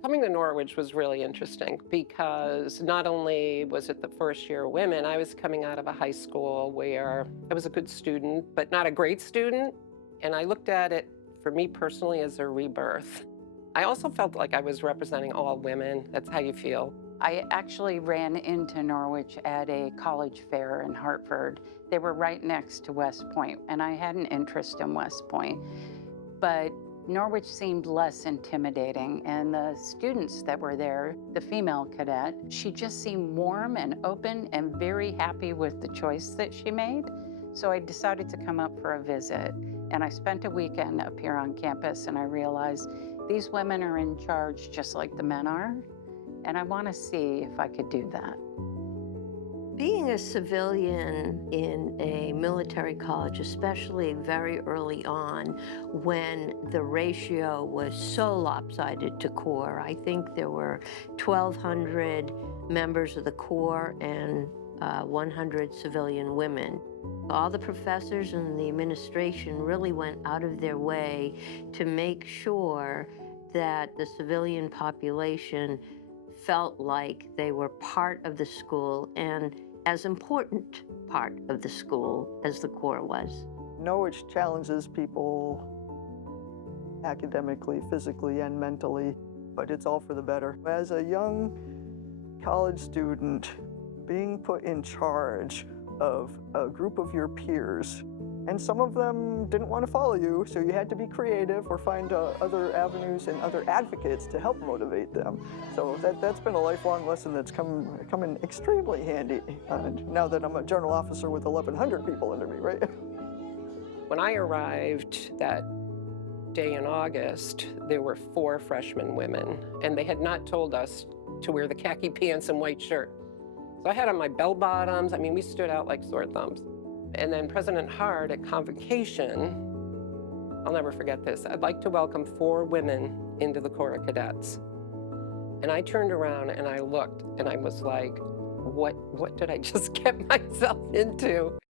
Coming to Norwich was really interesting because not only was it the first year of women, I was coming out of a high school where I was a good student, but not a great student. And I looked at it for me personally as a rebirth. I also felt like I was representing all women. That's how you feel. I actually ran into Norwich at a college fair in Hartford. They were right next to West Point, and I had an interest in West Point. But Norwich seemed less intimidating, and the students that were there, the female cadet, she just seemed warm and open and very happy with the choice that she made. So I decided to come up for a visit, and I spent a weekend up here on campus, and I realized these women are in charge just like the men are, and I want to see if I could do that. Being a civilian in a military college, especially very early on when the ratio was so lopsided to Corps, I think there were 1,200 members of the Corps and 100 civilian women. All the professors and the administration really went out of their way to make sure that the civilian population felt like they were part of the school and as important part of the school as the Corps was. Norwich challenges people academically, physically, and mentally, but it's all for the better. As a young college student, being put in charge of a group of your peers, and some of them didn't want to follow you, so you had to be creative or find other avenues and other advocates to help motivate them. So that's been a lifelong lesson that's come in extremely handy now that I'm a general officer with 1,100 people under me, right? When I arrived that day in August, there were 4 freshman women, and they had not told us to wear the khaki pants and white shirt. So I had on my bell bottoms. I mean, we stood out like sore thumbs. And then President Hard at convocation, I'll never forget this, I'd like to welcome 4 women into the Corps of Cadets. And I turned around and I looked and I was like, what did I just get myself into?